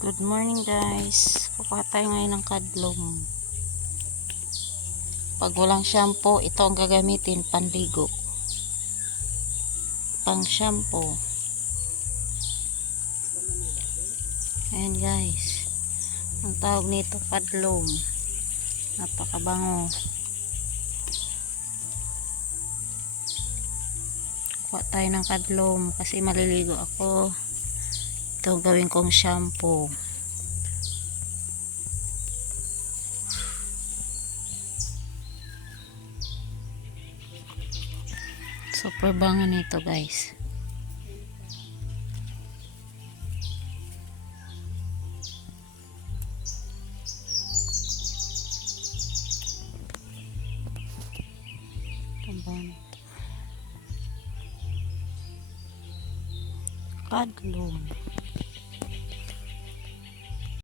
Good morning guys. Kukuha tayo ngayon ng kadlong. Pag walang shampoo, ito ang gagamitin panligo. Pang shampoo. Ayan guys. Ang tawag nito kadlong. Napakabango. Kukuha tayo ng kadlong kasi maliligo ako. Ito gawin kong shampoo. Super bango nito guys. Kadlong.